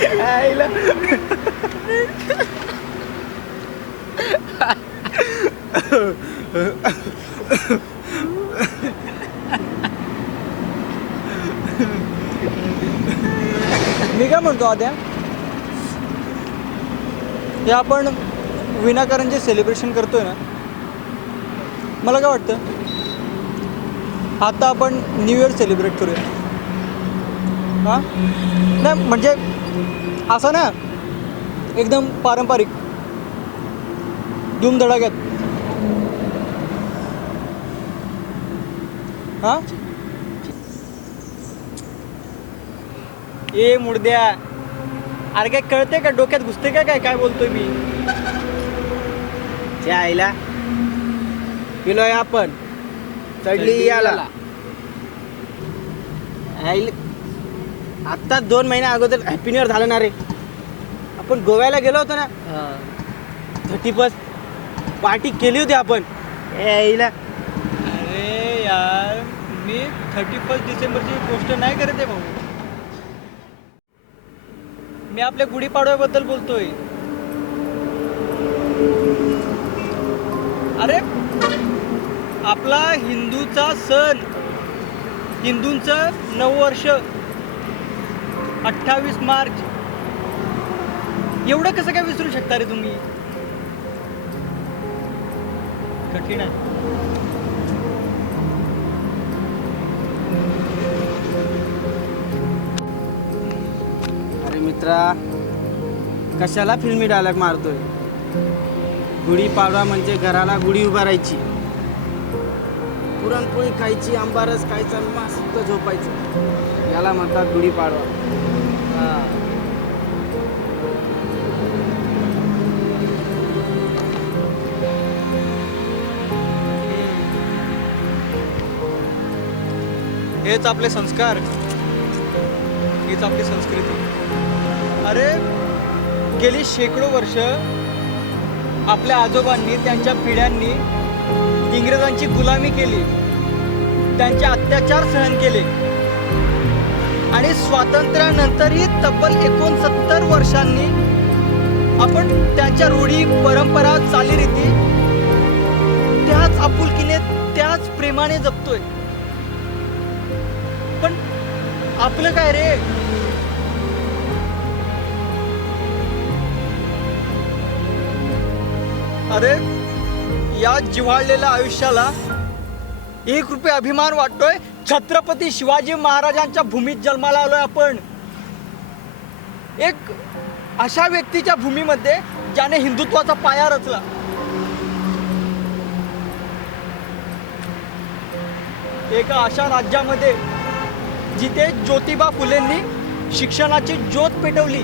आईला मी काय म्हणतो आद्या, हे आपण विनाकारण जे सेलिब्रेशन करतोय ना, मला काय वाटतं आता आपण न्यू इयर सेलिब्रेट करूया. हां नाही म्हणजे असं ना एकदम पारंपरिक धूमधडाक्यात. हां ए मुडद्या, अरे काय कळते का, डोक्यात घुसते का काय, काय बोलतोय मी. त्या आईला पिलोय आपण, चढली याला. आत्ता 2 महिन्या अगोदर हॅपी न्यू इयर झालं ना रे. आपण गोव्याला गेलो होतो ना, 31 पार्टी केली होती आपण. यायला अरे यार, मी 31 डिसेंबरची गोष्ट नाही करत आहे भाऊ. मी आपल्या गुढीपाडव्याबद्दल बोलतोय. अरे आपला हिंदूचा सण, हिंदूंचं नववर्ष 28 मार्च. एवढं कसं काय विसरू शकता रे तुम्ही. कठीण आहे. अरे मित्रा, कशाला फिल्मी डायलॉग मारतोय. गुढीपाडवा म्हणजे घराला गुढी उभारायची, पुरणपोळी खायची, आंबारस खायचा, मस्त झोपायचं. याला म्हणतात गुढीपाडवा. हेच आपले संस्कार, हीच आपली संस्कृती. अरे गेली शेकडो वर्ष आपल्या आजोबांनी, त्यांच्या पिढ्यांनी इंग्रजांची गुलामी केली, त्यांचे अत्याचार सहन केले आणि स्वातंत्र्यानंतरही तब्बल 69 वर्षांनी आपण त्यांच्या रूढी, परंपरा, चालीरीती त्याच आपुलकीने, त्याच प्रेमाने जपतोय. पण आपलं काय रे. अरे या जिव्हाळलेल्या आयुष्याला 1 रुपये अभिमान वाटतोय. छत्रपती शिवाजी महाराजांच्या भूमीत जन्माला आलोय आपण. एक अशा व्यक्तीच्या भूमीमध्ये ज्याने हिंदुत्वाचा पाया रचला. एका अशा राज्यामध्ये जिथे ज्योतिबा फुलेंनी शिक्षणाची ज्योत पेटवली.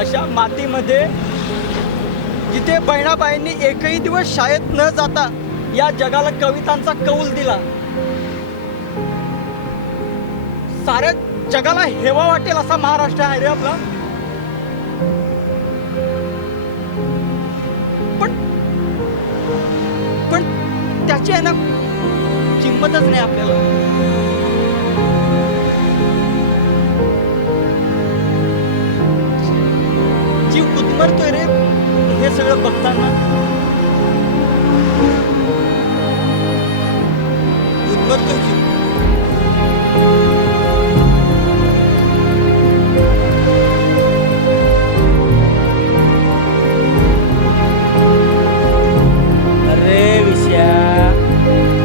अशा मातीमध्ये जिथे बहिणाबाईंनी एकही दिवस शाळेत न जाता या जगाला कवितांचा कौल दिला. साऱ्या जगाला हेवा वाटेल असा महाराष्ट्र आहे रे आपला. पण त्याची आहे ना किंमतच नाही आपल्याला. जीव गुदमरतोय रे हे सगळं बघताना. गुदमरतोय जीव. अरे विषया,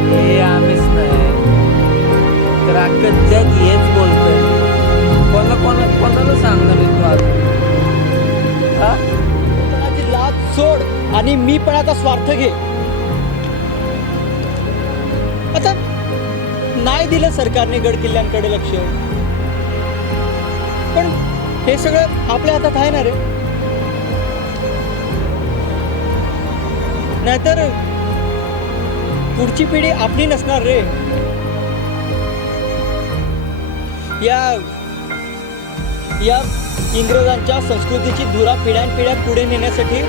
हे आम्हीच नाही तर अख्खं जग हेच बोलतोय. कोणाला सांगणार आहे तू आज. कोणाची लाज सोड आणि मी पण आता स्वार्थ घे. आता नाही दिलं सरकारने गड किल्ल्यांकडे लक्ष, पण हे सगळं आपल्या हातात आहे ना रे. नाहीतर पुढची पिढी आपली नसणार रे. या इंग्रजांच्या संस्कृतीची धुरा पिढ्यानपिढ्या पुढे नेण्यासाठी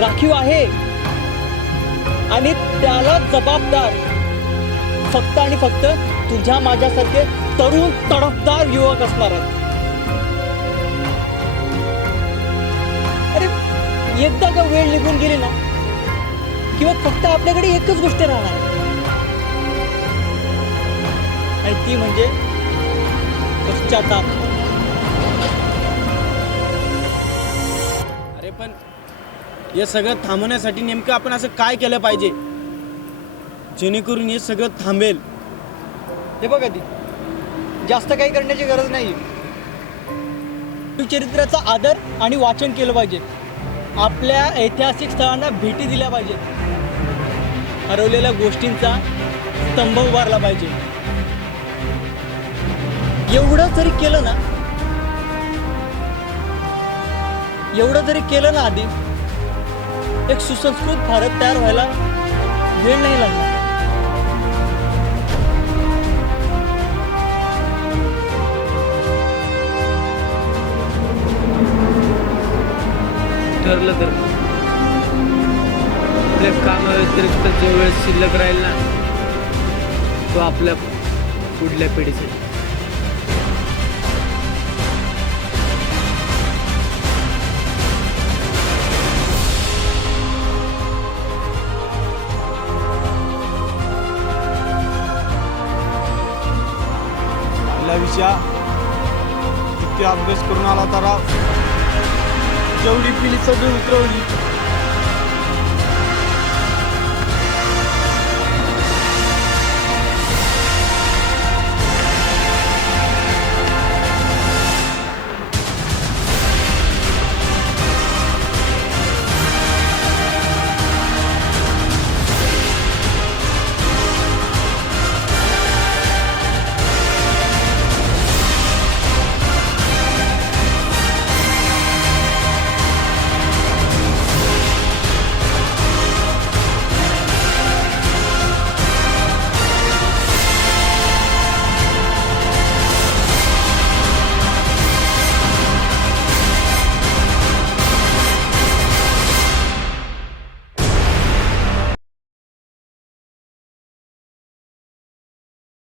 राखीव आहे आणि त्याला जबाबदार फक्त आणि फक्त तुझ्या माझ्यासारखे तरुण तडफदार युवक असणार आहेत. एकदा का वेळ निघून गेली ना किंवा फक्त आपल्याकडे एकच गोष्ट राहणार आणि ती म्हणजे पश्चाताप. अरे पण हे सगळं थांबवण्यासाठी नेमकं आपण असं काय केलं पाहिजे जेणेकरून हे सगळं थांबेल? हे बघा ती जास्त काही करण्याची गरज नाही. चरित्राचा आदर आणि वाचन केलं पाहिजे. आपल्या ऐतिहासिक स्थळांना भेटी दिल्या पाहिजेत. हरवलेल्या गोष्टींचा स्तंभ उभारला पाहिजे. एवढं जरी केलं ना आधी एक सुसंस्कृत भारत तयार व्हायला वेळ नाही लागणार. ठरलं तर आपल्या कामाव्यतिरिक्त जो वेळ शिल्लक राहील ना तो आपल्या पुढल्या पिढीसाठी. आपल्या विषया किती अभ्यास करून आला तर जेवढी पिली सगळी उतरवली